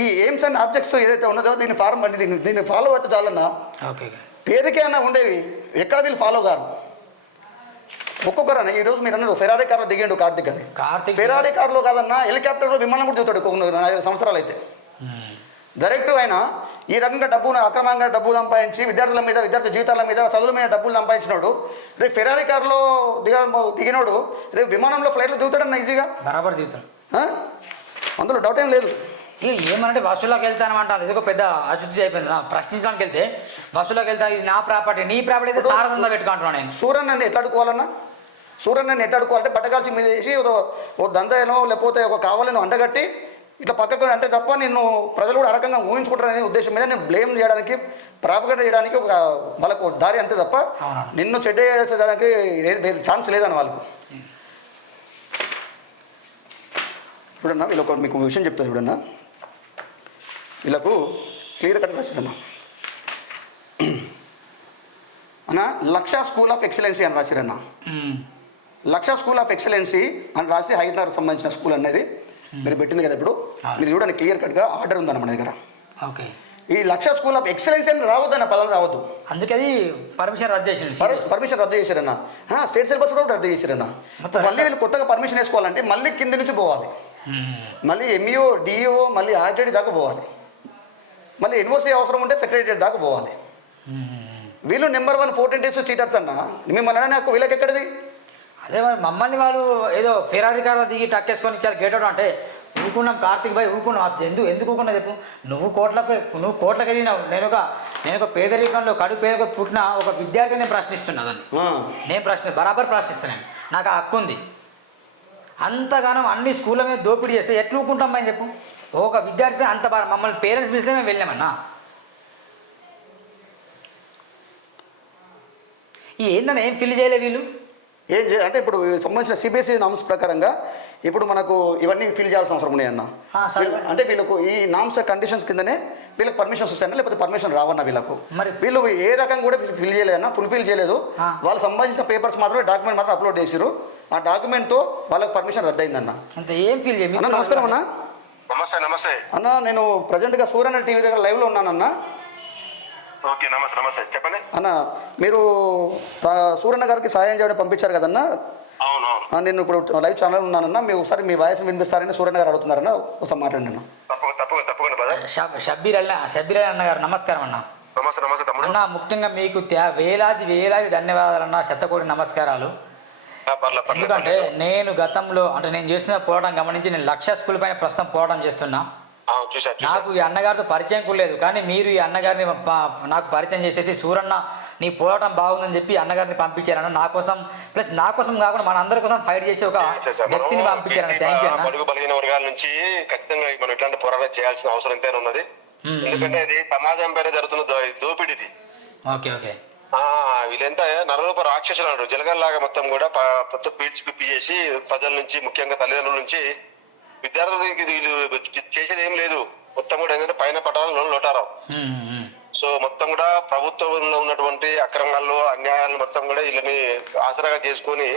ఈ ఎయిమ్స్ అండ్ ఆబ్జెక్ట్స్ ఏదైతే ఉన్నదో దీన్ని ఫార్మ్ అంటే దీన్ని దీన్ని ఫాలో అయితే చాలన్నా. పేరుకే అన్న ఉండేవి. ఎక్కడ వీళ్ళు ఫాలో గారు? ఒక్కొక్కరన్న ఈ రోజు మీరు అన్నారు ఫెరారీ కార్లో దిగండు కార్తిక్ అని. కార్తీక్ ఫెరారీ కార్లో కాదన్నా హెలికాప్టర్లో విమానం కూడా దిగుతాడు కొన్ని ఐదు సంవత్సరాలు అయితే. డైరెక్ట్ ఆయన ఈ రకంగా డబ్బును అక్రమంగా డబ్బు సంపాదించి విద్యార్థుల మీద విద్యార్థి జీవితాల మీద చదువుల మీద డబ్బులు సంపాదించినాడు రేపు ఫెరారీ కార్లో దిగ దిగినోడు రేపు విమానంలో ఫ్లైట్లో దిగుతాడన్న ఈజీగా బరాబర్ ఆ? అందులో డౌట్ ఏం లేదు. ఇక ఏమనంటే బస్సులోకి వెళ్తానమంటాను ఇది ఒక పెద్ద అశుద్ధి అయిపోయింది. ప్రశ్నించడానికి వెళ్తే బస్సులోకి వెళ్తా ఇది నా ప్రాపర్టీ నీ ప్రాపర్టీ అయితే సారథంగా పెట్టుకుంటున్నాను నేను. సూర్యన్ని ఎట్లా అడుకోవాలన్నా సూర్యన్ని ఎట్లా అడుకోవాలంటే బట్టకాల్చి మీద వేసి ఓ దందయనో లేకపోతే ఒక కావాలను అంటగట్టి ఇట్లా పక్కకు అంటే తప్ప నిన్ను ప్రజలు కూడా ఆ రకంగా ఊహించుకుంటారనే ఉద్దేశం మీద నేను బ్లేమ్ చేయడానికి ప్రాపగండ చేయడానికి ఒక వాళ్ళకు దారి అంతే తప్ప. నిన్ను చెడ్డ చేసేదానికి లేదు- వేరే ఛాన్స్ లేదని వాళ్ళకు. చూడన్నా వీళ్ళొక మీకు విషయం చెప్తా చూడన్నా. వీళ్ళకు క్లియర్ కట్ రాసిరన్నా అన్న లక్ష స్కూల్ ఆఫ్ ఎక్సలెన్సీ అని రాసిరన్నా. మ్మ్. లక్ష స్కూల్ ఆఫ్ ఎక్సలెన్సీ అని రాసి హైదరాబాద్ సంబంధించిన స్కూల్ అనేది మీరు పెట్టింది కదా ఇప్పుడు? మీరు చూడండి క్లియర్ కట్గా ఆర్డర్ ఉందన్న మన దగ్గర. ఓకే. ఈ లక్ష స్కూల్ ఆఫ్ ఎక్సలెన్సీ అని రావద్దన్న పదం రావద్దు. అందుకే అది పర్మిషన్ రద్దు పర్- పర్మిషన్ రద్దు చేశారన్న. స్టేట్ సిలబస్ కూడా రద్దు చేశారన్న. మళ్ళీ వీళ్ళు కొత్తగా పర్మిషన్ వేసుకోవాలంటే మళ్ళీ కింద నుంచి పోవాలి. మళ్ళీ ఎంఈఓ డిఈఓ మళ్ళీ ఆర్జేడీ దాకా పోవాలి. మళ్ళీ ఎన్ఓసీ అవసరం ఉంటే సెక్రటరీ దాకా పోవాలి. వీళ్ళు number one fourteen days cheaters అన్న. మిమ్మల్ని నాకు వీళ్ళకి ఎక్కడిది? అదే మరి మమ్మల్ని వాళ్ళు ఏదో ఫెరారీ కార్లో దిగి టక్కేసుకొని ఇచ్చారు గేట్ అవుట్ అంటే ఊరుకున్నాం కార్తీక్ భాయ్ ఊరుకున్నాం. అది ఎందుకు ఎందుకు ఊరుకున్నా చెప్పు. నువ్వు కోట్లకు నువ్వు కోట్లకు వెళ్ళినావు. నేను ఒక నేను ఒక పేదరికంలో కడు పేదకు పుట్టిన ఒక విద్యార్థిని ప్రశ్నిస్తున్నా దాన్ని. నేను ప్రశ్న బరాబర్ ప్రశ్నిస్తున్నాను నాకు ఆ హక్కు ఉంది. అంతగానం అన్ని స్కూళ్ళ మీద దోపిడీ చేస్తే ఎట్లా ఊరుకుంటాం అని చెప్పు. ఒక విద్యార్థి అంత బాగా మమ్మల్ని పేరెంట్స్ పిలిస్తే మేము వెళ్ళామన్నా. ఈ ఏందన్నా ఏం ఫిల్ చేయలే వీళ్ళు? ఏం చే అంటే ఇప్పుడు సంబంధించిన సిబిఎస్ఈ నామ్స్ ప్రకారంగా ఇప్పుడు మనకు ఇవన్నీ ఫిల్ చేయాల్సిన అవసరం ఉన్నాయన్న. వీళ్ళు- అంటే వీళ్ళకు ఈ నామ్స్ కండిషన్స్ కిందనే వీళ్ళకి పర్మిషన్స్ వస్తాయన్న లేకపోతే పర్మిషన్ రావన్న వీళ్ళకు. మరి- వీళ్ళు ఏ రకం కూడా ఫిల్ చేయలేదన్న ఫుల్ఫిల్ చేయలేదు. ఆ. వాళ్ళకి సంబంధించిన పేపర్స్ మాత్రమే డాక్యుమెంట్ మాత్రం అప్లోడ్ చేసిరు ఆ డాక్యుమెంట్తో వాళ్ళకి పర్మిషన్ రద్దయిందన్న. ఏం ఫీల్ నమస్కారం అన్న. నమస్తే నమస్తే. అన్న నేను ప్రజెంట్గా సూర్యన్న టీవీ దగ్గర లైవ్లో ఉన్నానన్న. ఓకే నమస్తే నమస్తే. చెప్పండి. అన్న మీరు సూర్యన్న గారికి సాయం చేయడం పంపించారు కదన్న? అవును నేను ఇప్పుడు లైవ్ ఛానల్ ఉన్నానన్న మీరు ఒకసారి మీ వాయిస్ వినిపిస్తారని సూర్యన్న గారు అడుగుతున్నారన్న ఒకసారి మాట్లాడండి అన్న. తప్పకుండా తప్పకుండా షబ్బీర్ అల్ల షబ్బీర్ అన్న గారు నమస్కారం అన్న. నమస్తే నమస్తే తమ్ముడు. అన్న ముఖ్యంగా మీకు వేలాది వేలాది ధన్యవాదాలు అన్న శతకోటి నమస్కారాలు. ఎందుకంటే నేను గతంలో అంటే నేను చేస్తున్న పోవడం గమనించి నేను లక్ష స్కూల్ పైన ప్రస్తుతం పోవడం చేస్తున్నా. నాకు ఈ అన్నగారితో పరిచయం కూడా లేదు కానీ మీరు ఈ అన్నగారిని నాకు పరిచయం చేసేసి సూరన్న నీ పోరాటం బాగుందని చెప్పి అన్నగారిని పంపించారన్న నా కోసం ప్లస్ నా కోసం కాకుండా మన అందరి కోసం ఫైట్ చేసి ఒక. వ్యక్తిని పంపించారన్న థ్యాంక్ యూ అన్న. బలిగిన వర్గాల నుంచి ఖచ్చితంగా మనం ఇట్లాంటి పోరాటం చేయాల్సిన అవసరం ఎంతైనా ఉన్నది. ఎందుకంటే ఇది సమాజం పైన జరుగుతున్న దోపిడీది. Okay okay. ఆ, వీళ్ళంతా నరరూప రాక్షసులు అంటారు. జలగల్లాగా మొత్తం కూడా ప- మొత్తం పీల్చి పిప్పి చేసి ప్రజల నుంచి ముఖ్యంగా తల్లిదండ్రుల నుంచి విద్యార్థులకి వీళ్ళు చేసేది ఏం లేదు మొత్తం కూడా ఏంటంటే పైన పట్టాలను లోటారావు మ్మ్, మ్మ్. సో మొత్తం కూడా ప్రభుత్వంలో ఉన్నటువంటి అక్రమాలు అన్యాయాలు మొత్తం కూడా వీళ్ళని ఆసరాగా చేసుకొని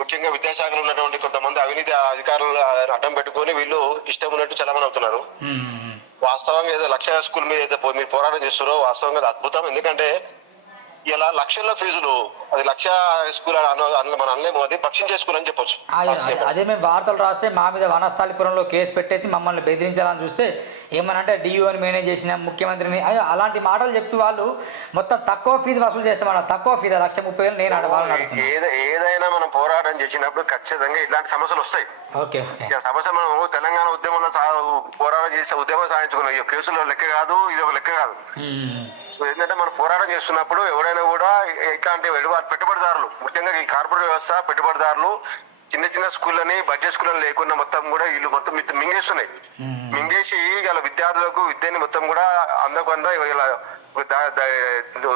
ముఖ్యంగా విద్యాశాఖలో ఉన్నటువంటి కొంతమంది అవినీతి అధికారులు అడ్డం పెట్టుకొని వీళ్ళు ఇష్టం ఉన్నట్టు చలమని అవుతున్నారు. వాస్తవంగా ఏదో లక్ష స్కూల్ మీద ఏదో మీరు పోరాటం చేస్తున్నారో వాస్తవంగా అది అద్భుతం ఎందుకంటే ఇలా లక్షల్లో ఫీజులు అది లక్ష స్కూల్ మనం అనలేము అది భక్షించే స్కూల్ అని చెప్పొచ్చు. అదే- మేము వార్తలు రాస్తే మా మీద వనస్థాలిపురంలో కేసు పెట్టేసి మమ్మల్ని బెదిరించాలని చూస్తే ఏమనంటే డిఓని మేనేజ్ చేసిన ముఖ్యమంత్రిని. అలాంటి మాటలు చెప్తూ వాళ్ళు మొత్తం తక్కువ ఫీజు వసూలు చేస్తామన్న తక్కువ ఫీజు లక్ష ముప్పై వేలు నేను ఏదైనా మనం పోరాటం చేసినప్పుడు ఖచ్చితంగా ఇలాంటి సమస్యలు వస్తాయి. ఓకే సమస్య మనం తెలంగాణ ఉద్యమంలో పోరాటం చేసే ఉద్యమం సాధించుకున్నాం. కేసులో లెక్క కాదు ఇది ఒక లెక్క కాదు. సో ఏంటంటే మనం పోరాటం చేస్తున్నప్పుడు ఎవరైనా కూడా ఇట్లాంటి వెలువ- పెట్టుబడిదారులు? ముఖ్యంగా ఈ కార్పొరేట్ వ్యవస్థ పెట్టుబడిదారులు చిన్న చిన్న స్కూళ్ళని బడ్జెట్ స్కూళ్ళని లేకుండా మొత్తం కూడా వీళ్ళు మొత్తం మింగేస్తున్నాయి. మింగేసి ఇలా విద్యార్థులకు విద్యని మొత్తం కూడా అందకుండా ఇలా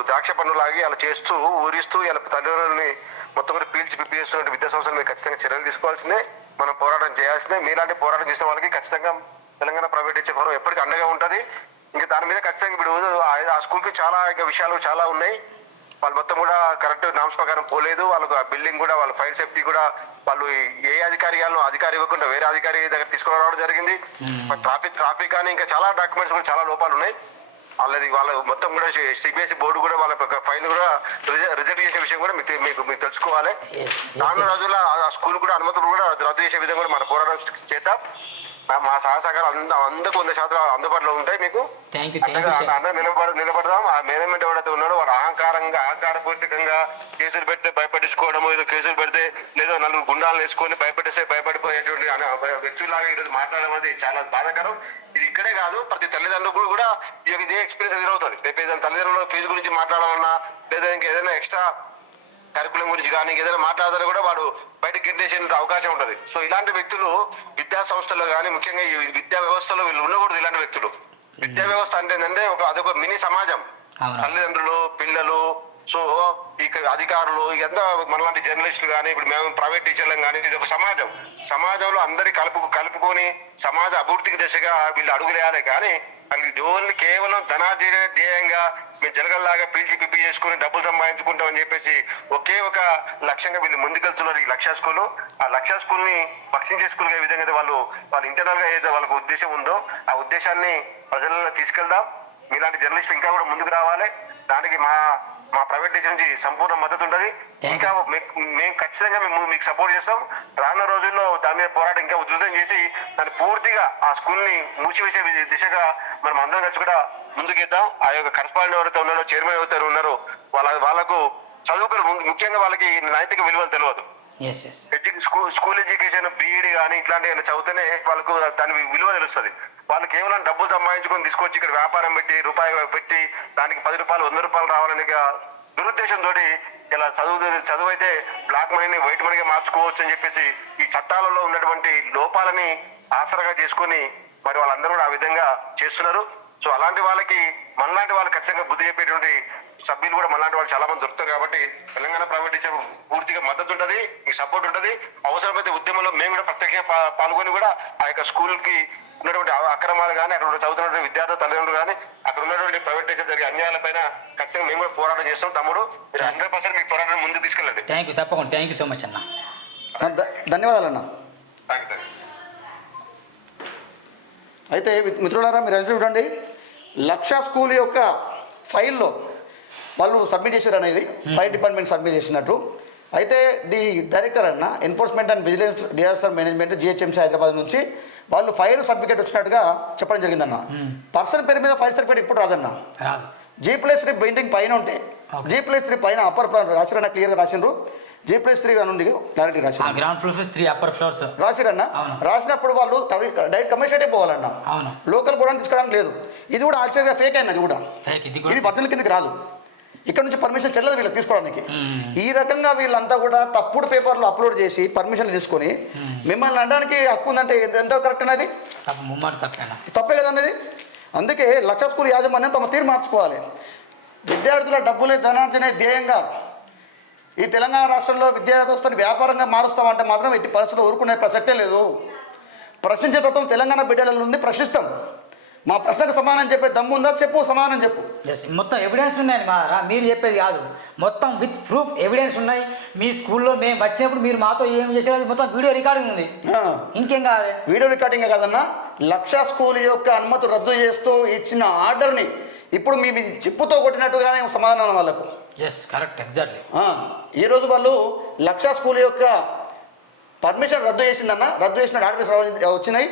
ద్రాక్ష పండు లాగి అలా చేస్తూ ఊరిస్తూ ఇలా తల్లిదండ్రులని మొత్తం కూడా పీల్చి పిప్పి చేస్తున్న విద్యా సంస్థల మీద ఖచ్చితంగా చర్యలు తీసుకోవాల్సిందే. మనం పోరాటం చేయాల్సిందే. మీలాంటి పోరాటం చేసిన వాళ్ళకి ఖచ్చితంగా తెలంగాణ ప్రైవేట్ టీచర్ ఫోరం ఎప్పటికీ అండగా ఉంటది. ఇంకా దాని మీద ఖచ్చితంగా ఇప్పుడు ఆ- ఆ స్కూల్కి చాలా ఇంకా విషయాలు చాలా ఉన్నాయి. వాళ్ళు మొత్తం కూడా కరెక్ట్ నామ్స్ ప్రకారం పోలేదు. వాళ్ళకు ఆ బిల్డింగ్ కూడా వాళ్ళ ఫైర్ సేఫ్టీ కూడా వాళ్ళు ఏ అధికారి వాళ్ళు అధికారి ఇవ్వకుండా వేరే అధికారి దగ్గర తీసుకుని రావడం జరిగింది. ట్రాఫిక్ ట్రాఫిక్ కానీ ఇంకా చాలా డాక్యుమెంట్స్ కూడా చాలా లోపాలు ఉన్నాయి. వాళ్ళది వాళ్ళ మొత్తం కూడా సిబిఎస్ఈ బోర్డు కూడా వాళ్ళ ఫైల్ కూడా రిజ- రిజెక్ట్ చేసే విషయం కూడా మీకు మీకు మీకు తెలుసుకోవాలి. రానున్న. రోజుల్లో ఆ- ఆ స్కూల్ కూడా అనుమతులు కూడా రద్దు చేసే విధంగా కూడా మన పోరాటం చేద్దాం. మా- సహసహకారం అంద అందరికి వంద శాతం అందుబాటులో ఉంటాయి మీకు థ్యాంక్ యూ నిలబడ నిలబడదాం. ఆ మేనేజ్మెంట్ ఎవరైతే ఉన్నాడో వాడు అహంకారంగా అహంకారపూరితంగా కేసులు పెడితే భయపడించుకోవడం ఏదో కేసులు పెడితే లేదో నలుగురు గుండాలను వేసుకొని భయపెట్టేస్తే భయపడిపోయేటువంటి వ్యక్తులాగా ఈరోజు మాట్లాడడం అనేది చాలా బాధాకరం. ఇది ఇక్కడే కాదు ప్రతి తల్లిదండ్రులకు కూడా ఇదే ఎక్స్పీరియన్స్ ఎదురవుతుంది. రేపు ఏదైనా తల్లిదండ్రుల ఫీజు గురించి మాట్లాడాలన్నా లేదా ఇంకేదైనా ఎక్స్ట్రా కరికులం గురించి కానీ ఏదైనా మాట్లాడతారు కూడా వాడు బయటకు గెట్టేసే అవకాశం ఉంటది. సో ఇలాంటి వ్యక్తులు విద్యా సంస్థల్లో కానీ ముఖ్యంగా ఈ విద్యా వ్యవస్థలో వీళ్ళు ఉండకూడదు ఇలాంటి వ్యక్తులు. విద్యా వ్యవస్థ అంటే ఏంటంటే ఒక అదొక మినీ సమాజం. తల్లిదండ్రులు పిల్లలు సో ఇక్కడ అధికారులు ఇదంతా మనలాంటి జర్నలిస్టులు కానీ ఇప్పుడు మేము ప్రైవేట్ టీచర్లం కానీ ఇది ఒక సమాజం. సమాజంలో అందరి కలుపు కలుపుకొని సమాజ అభివృద్ధికి దిశగా వీళ్ళు అడుగులేయాలి కానీ వాళ్ళకి ఓన్లీ కేవలం ధనార్జన ధ్యేయంగా మేము జలగల్లాగా పిలిచి పిప్పి చేసుకుని డబ్బులు సంపాదించుకుంటాం అని చెప్పేసి ఒకే ఒక లక్ష్యంగా వీళ్ళు ముందుకెళ్తున్నారు ఈ లక్ష్య స్కూల్. ఆ లక్ష్య స్కూల్ని భక్షించే స్కూల్ ఏ విధంగా వాళ్ళు వాళ్ళు వాళ్ళ ఇంటర్నల్గా ఏదైతే వాళ్ళకు ఉద్దేశం ఉందో ఆ ఉద్దేశాన్ని ప్రజలలో తీసుకెళ్దాం. మీలాంటి జర్నలిస్టులు ఇంకా కూడా ముందుకు రావాలి. దానికి మా మా ప్రైవేట్ టీచర్ నుంచి సంపూర్ణ మద్దతు ఉంటది. ఇంకా మేము ఖచ్చితంగా మేము మీకు సపోర్ట్ చేస్తాం. రానున్న రోజుల్లో దాని మీద పోరాటం ఇంకా ఉధృతం చేసి దాన్ని పూర్తిగా ఆ స్కూల్ని మూసివేసే దిశగా మనం అందరం కలిసి కూడా ముందుకెద్దాం. ఆ యొక్క కరస్పాండెంట్ ఎవరైతే ఉన్నారో చైర్మన్ ఎవరైతే ఉన్నారో వాళ్ళ వాళ్ళకు చదువుకుని ముఖ్యంగా వాళ్ళకి నైతిక విలువలు తెలియదు. స్కూల్ స్కూల్ ఎడ్యుకేషన్ బీఈడి కానీ ఇట్లాంటి ఏమైనా చదివితేనే వాళ్ళకు దాని విలువ తెలుస్తుంది. వాళ్ళు కేవలం డబ్బులు సంపాదించుకొని తీసుకొచ్చి ఇక్కడ వ్యాపారం పెట్టి రూపాయి పెట్టి దానికి పది రూపాయలు వంద రూపాయలు రావాలని దురుద్దేశం దురుద్దేశంతో ఇలా చదువు చదువు అయితే బ్లాక్ మనీని వైట్ మనీగా మార్చుకోవచ్చు అని చెప్పేసి ఈ చట్టాలలో ఉన్నటువంటి లోపాలని ఆసరాగా చేసుకొని మరి వాళ్ళందరూ కూడా ఆ విధంగా చేస్తున్నారు. సో అలాంటి వాళ్ళకి మనలాంటి వాళ్ళు ఖచ్చితంగా బుద్ధి చెప్పేటువంటి సభ్యులు కూడా మనలాంటి వాళ్ళు చాలా మంది దొరుకుతారు కాబట్టి తెలంగాణ ప్రైవేట్ టీచర్ పూర్తిగా మద్దతు ఉంటది మీ సపోర్ట్ ఉంటది. అవసరమైతే ఉద్యమంలో మేము కూడా ప్రత్యేకంగా పా- పాల్గొని కూడా ఆ యొక్క స్కూల్కి ఉన్నటువంటి అక్రమాలు కానీ అక్కడ ఉన్న చదువుతున్నటువంటి విద్యార్థుల తల్లిదండ్రులు కానీ అక్కడ ఉన్నటువంటి ప్రైవేట్ టీచర్ జరిగే అన్యాయాలపైన ఖచ్చితంగా మేము కూడా పోరాటం చేస్తాం. తమ్ముడు మీరు హండ్రెడ్ పర్సెంట్ మీ పోరాటం ముందుకు తీసుకెళ్ళండి. థ్యాంక్ యూ తప్పకుండా. థ్యాంక్ యూ సో మచ్ అన్న. ధ- ధన్యవాదాలన్న థ్యాంక్ యూ థ్యాంక్ యూ అయితే మిత్రులారా మీరు ఎంత చూడండి. లక్ష స్కూల్ యొక్క ఫైల్లో వాళ్ళు సబ్మిట్ చేశారు అనేది ఫైర్ డిపార్ట్మెంట్ సబ్మిట్ చేసినట్టు. అయితే ది డైరెక్టర్ అన్న enforcement and vigilance disaster management GHMC Hyderabad నుంచి వాళ్ళు ఫైర్ సర్టిఫికేట్ వచ్చినట్టుగా చెప్పడం జరిగిందన్న. పర్సన్ పేరు మీద ఫైర్ సర్టిఫికేట్ ఇప్పుడు రాదన్న. రాదు. జీ ప్లస్ త్రీ బిల్డింగ్ పైన ఉంటే. జీ ప్లస్ త్రీ పైన అప్పర్ ఫ్లోర్ రాసిరన్న క్లియర్గా రాసిండ్రు. జీ ప్లస్ త్రీ అని ఉంది clarity రాసిండ్రు ground floor three upper floors. రాసిరన్న. రాసినప్పుడు వాళ్ళు డైరెక్ట్ కమిషనరేట్ పోవాలన్న. అవును. లోకల్ కూడా తీసుకోవడానికి లేదు. ఇది కూడా ఆశ్చర్యంగా ఫేక్ అయినది కూడా. Fake, ఇది ఇది కూడా పర్సనల్ కిందకి రాదు. ఇక్కడ నుంచి పర్మిషన్ చెల్లదు వీళ్ళకి తీసుకోవడానికి. ఈ రకంగా వీళ్ళంతా కూడా తప్పుడు పేపర్లు అప్లోడ్ చేసి పర్మిషన్ తీసుకొని మిమ్మల్ని అనడానికి హక్కు ఉందంటే ఎంత- కరెక్ట్ అనేది తప్ప కదన్నది అందుకే లక్ష స్కూల్ యాజమాన్యం తమ తీరు మార్చుకోవాలి. విద్యార్థుల డబ్బులే ధనార్జనే ధ్యేయంగా ఈ తెలంగాణ రాష్ట్రంలో విద్యా వ్యవస్థను వ్యాపారంగా మారుస్తామంటే మాత్రం ఎట్టి పరిస్థితుల్లో ఊరుకునే ప్రసక్తే లేదు. ప్రశ్నించే తత్వం తెలంగాణ బిడ్డలలో ఉంది ప్రశ్నిస్తాం. మా ప్రశ్నకు సమాధానం చెప్పే దమ్ము ఉందా చెప్పు సమాధానం చెప్పు. మొత్తం ఎవిడెన్స్ ఉన్నాయండి మా దగ్గర. మీరు చెప్పేది కాదు. మొత్తం విత్ ప్రూఫ్ ఎవిడెన్స్ ఉన్నాయి. మీ స్కూల్లో మేము వచ్చినప్పుడు మీరు మాతో ఏం చేసారో అది మొత్తం వీడియో రికార్డింగ్ ఉంది. ఇంకేం కావాలి? వీడియో రికార్డింగ్ కాదన్నా లక్ష స్కూల్ యొక్క అనుమతి రద్దు చేస్తూ ఇచ్చిన ఆర్డర్ని ఇప్పుడు మీ మీ చెప్పుతో కొట్టినట్టుగానే సమాధానం వాళ్ళకు. ఎస్ కరెక్ట్ ఎగ్జాక్ట్లీ ఈరోజు వాళ్ళు లక్ష స్కూల్ యొక్క పర్మిషన్ రద్దు చేసిందన్న రద్దు చేసిన ఆర్డర్స్ వచ్చినాయి.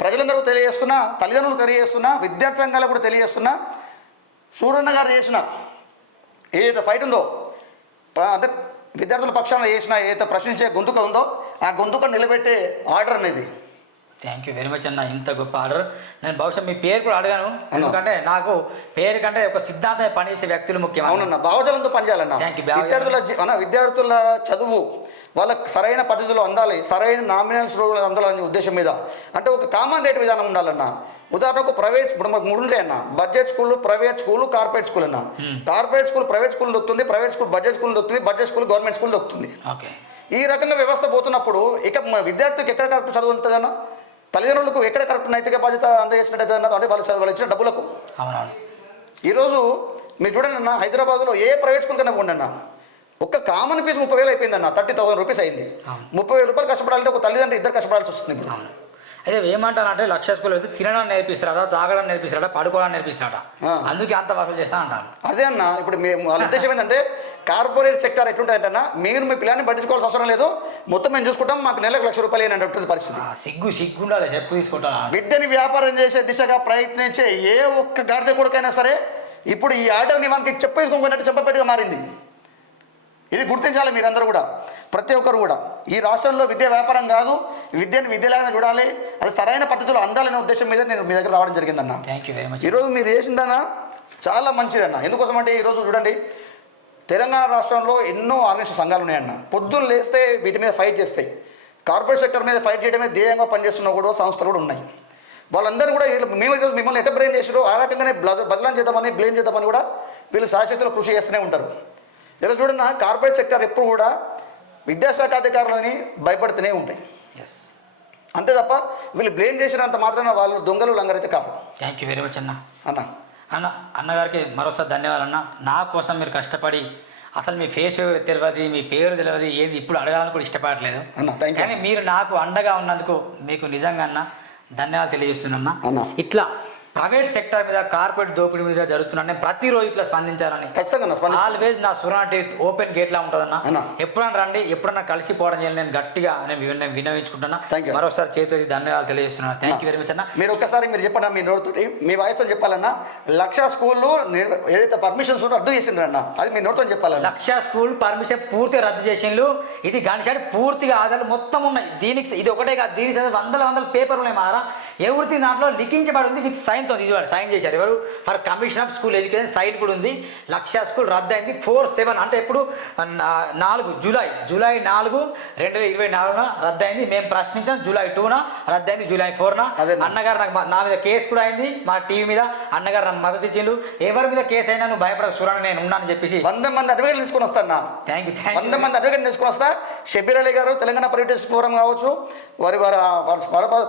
ప్రజలందరూ తెలియజేస్తున్నా తల్లిదండ్రులు తెలియజేస్తున్నా విద్యార్థి సంఘాలకు కూడా తెలియజేస్తున్నా. సూరన్న గారు చేసిన ఏదైతే ఫైట్ ఉందో అంటే విద్యార్థుల పక్షాన చేసిన ఏదైతే ప్రశ్నించే గొంతుక ఉందో ఆ గొంతుక నిలబెట్టే ఆర్డర్ అనేది. థ్యాంక్ యూ వెరీ మచ్ అన్న ఇంత గొప్ప ఆర్డర్. నేను బహుశా మీ పేరు కూడా అడగాను. ఎందుకంటే నాకు పేరు కంటే ఒక సిద్ధాంతం పనిచేసే వ్యక్తులు ముఖ్యం అవునన్న భావజలంతో పనిచేయాలన్న. విద్యార్థుల అన్న విద్యార్థుల చదువు వాళ్ళకి సరైన పద్ధతిలో అందాలి సరైన నామినల్స్ రూల్ అందాలనే ఉద్దేశం మీద. అంటే ఒక కామన్ రేట్ విధానం ఉండాలన్న. ఉదాహరణకు ప్రైవేట్ ఇప్పుడు మాకు మూడు ఉంటాయి అన్న budget school private school corporate school అన్న. కార్పొరేట్ స్కూల్ ప్రైవేట్ స్కూల్ దొక్కుతుంది ప్రైవేట్ స్కూల్ బడ్జెట్ స్కూల్ దొక్కుతుంది బడ్జెట్ స్కూల్ గవర్నమెంట్ స్కూల్ దొక్కుతుంది. ఓకే ఈ రకంగా వ్యవస్థ పోతున్నప్పుడు ఇక విద్యార్థికి ఎక్కడ కరెక్ట్ చదువు ఉంటుందన్న? తల్లిదండ్రులకు ఎక్కడ కరెక్ట్ నైతిక బాధ్యత అందజేసినట్టయితే అంటే వాళ్ళు వాళ్ళు ఇచ్చిన డబ్బులకు. అవునవును. ఈరోజు మీరు చూడండి అన్న హైదరాబాద్లో ఏ ప్రైవేట్ స్కూల్ కన్నా పోండి అన్న ఒక్క కామన్ ఫీజు ముప్పై వేలు అయిపోయిందన్న థర్టీ థౌసండ్ రూపీస్ అయింది. ముప్పై వేల రూపాయలు కష్టపడాలంటే ఒక తల్లిదండ్రులు ఇద్దరు కష్టపడాల్సి వస్తుంది ఇప్పుడు. అయితే ఏమంటారంటే లక్ష స్కూల్ అయితే తినడం నేర్పిస్తారట తాగడం నేర్పిస్తారట పడుకోవడం నేర్పిస్తారట. అందుకే అంత వసూలు చేస్తా అంటాను అదే అన్న ఇప్పుడు మేము వాళ్ళ ఉద్దేశం ఏంటంటే కార్పొరేట్ సెక్టర్ ఎట్లుంటుంది అన్న మీరు మీ పిల్లాన్ని పట్టించుకోవాల్సిన అవసరం లేదు. మొత్తం మేము చూసుకుంటాం మాకు నెలకు లక్ష రూపాయలు అని ఉంటుంది పరిస్థితి. సిగ్గు సిగ్గు ఉండాలి చెప్పు తీసుకుంటా. బిడ్డని వ్యాపారం చేసే దిశగా ప్రయత్నించే ఏ ఒక్క గాడిద కొడుకైనా సరే ఇప్పుడు ఈ ఆర్డర్ని మనకి చెప్పేసుకోనట్టు చెప్పపెట్టుగా మారింది. ఇది గుర్తించాలి మీరందరూ కూడా. ప్రతి ఒక్కరు కూడా. ఈ రాష్ట్రంలో విద్య వ్యాపారం కాదు విద్యను విద్యలాగా చూడాలి అది సరైన పద్ధతిలో అందాలనే ఉద్దేశం మీద నేను మీ దగ్గర రావడం జరిగిందన్న. థ్యాంక్ యూ వెరీ మచ్ ఈరోజు మీరు చేసిందన్న చాలా మంచిదన్న. ఎందుకోసం అంటే ఈరోజు చూడండి తెలంగాణ రాష్ట్రంలో ఎన్నో ఆర్గనైజేషన్ సంఘాలు ఉన్నాయన్న. పొద్దున్న లేస్తే వీటి మీద ఫైట్ చేస్తాయి. కార్పొరేట్ సెక్టర్ మీద ఫైట్ చేయడమే ధ్యేయంగా పనిచేస్తున్న కూడా సంస్థలు కూడా ఉన్నాయి. వాళ్ళందరూ కూడా మేము ఈరోజు మిమ్మల్ని ఎట్ట బ్రెయిన్ చేసారో ఆ రకంగానే బదలాం చేద్దామని బ్లేమ్ చేద్దామని కూడా వీళ్ళు శాశ్వతలో కృషి చేస్తూనే ఉంటారు. ఈరోజు చూడన్న కార్పొరేట్ సెక్టర్ ఎప్పుడు కూడా విద్యాశాఖ అధికారులని భయపడుతూనే ఉంటాయి. ఎస్ అంతే తప్ప వీళ్ళు బ్లేమ్ చేసినంత మాత్రాన వాళ్ళు దొంగలు లంగరైతే కాదు. థ్యాంక్ యూ వెరీ మచ్ అన్న. అన్న. అన్న అన్నగారికి మరోసారి ధన్యవాదాలు అన్న. నా కోసం మీరు కష్టపడి అసలు మీ ఫేస్ తెలియదు మీ పేరు తెలియదు ఏది ఇప్పుడు అడగాలని కూడా ఇష్టపడట్లేదు. కానీ మీరు నాకు అండగా ఉన్నందుకు మీకు నిజంగా అన్న ధన్యవాదాలు తెలియజేస్తున్నా. ఇట్లా ప్రైవేట్ సెక్టర్ మీద కార్పొరేట్ దోపిడీ మీద జరుగుతున్నా నేను ప్రతిరోజు ఇట్లా స్పందించాలని అన్న. ఆల్వేజ్ నా సురా టీవీ ఓపెన్ గేట్లా ఉంటుందన్న. అన్న. ఎప్పుడన్నా రండి ఎప్పుడన్నా కలిసిపోవడం చేయాలి. నేను గట్టిగా నేను విన- నేను విన్నవించుకుంటున్నా. Thank you. మరోసారి చేతి ధన్యవాదాలు తెలియజేస్తున్నాను థ్యాంక్ యూ వెరీ మచ్ అన్న. మీరు ఒక్కసారి మీరు చెప్పండి మీ నోటితోటి మీ వాయిస్తో చెప్పాలన్నా లక్ష నిర్- ఏదైతే పర్మిషన్స్ ఉందో రద్దు చేసిండ్రన్న అది మీ నోటితో చెప్పాలన్న. లక్ష స్కూల్ పర్మిషన్ పూర్తిగా రద్దు చేసిండ్రు. ఇది గంటశాడి పూర్తిగా ఆధారాలు మొత్తం ఉన్నాయి. దీనికి ఇది ఒకటే కాదు. దీనికి వందల వందల పేపర్లు ఉన్నాయి మారా ఎవరిది దాంట్లో లిఖించబడి ఉంది విత్ సైన్తో ఇది సైన్ చేశారు ఎవరు? For commission of school education sign కూడా ఉంది. లక్ష స్కూల్ రద్దు అయింది ఫోర్ సెవెన్ అంటే ఎప్పుడు? నా- నాలుగు జూలై. జూలై నాలుగు రెండు వేల ఇరవై నాలుగున రద్దు అయింది మేము ప్రశ్నించాం జూలై టూన రద్దు అయింది జూలై ఫోర్న. అన్నగారు నాకు నా మీద కేసు కూడా అయింది. మా టీవీ మీద అన్నగారు నాకు మద్దతు ఇచ్చిండు. ఎవరి మీద కేసు అయినా నువ్వు భయపడక చూడండి నేను ఉన్నానని చెప్పేసి. వంద మంది అడ్వకేట్లు తీసుకొని వస్తాను థ్యాంక్ యూ వంద మంది అడ్వకేట్ తీసుకొని వస్తా. షబీర్ అలీ గారు తెలంగాణ పర్యటన ఫోరం కావచ్చు. వారి వారి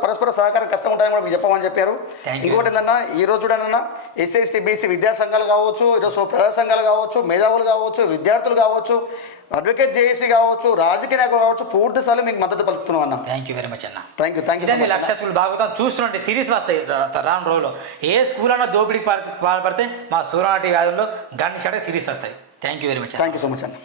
పరస్పర సహకారం కష్టం ఉంటాయని కూడా చెప్పమని చెప్పారు. ఇంకోటి ఏంటన్నా ఈ రోజు చూడనన్నా ఎస్సీ ఎస్టీ బీసీ విద్యార్థి సంఘాలు కావచ్చు ఈరోజు ప్రజా సంఘాలు కావచ్చు మేధావులు కావచ్చు విద్యార్థులు కావచ్చు అడ్వకేట్ జేఏసీ కావచ్చు రాజకీయ నాయకులు కావచ్చు పూర్తి స్థాయిలో మీకు మద్దతు పలుకుతున్నాం అన్న. థ్యాంక్ యూ వెరీ మచ్ అన్న. Thank you thank you Laksh school బాగుతాం చూస్తుంటే సిరీస్ వస్తాయి రాను రోజులో ఏ స్కూల్ అన్నా దోపిడీ పాల్పడితే మా సూర్యనాటి వ్యాధుల్లో గన్ షాట్ సిరీస్ వస్తాయి thank you very much thank you so much అన్న.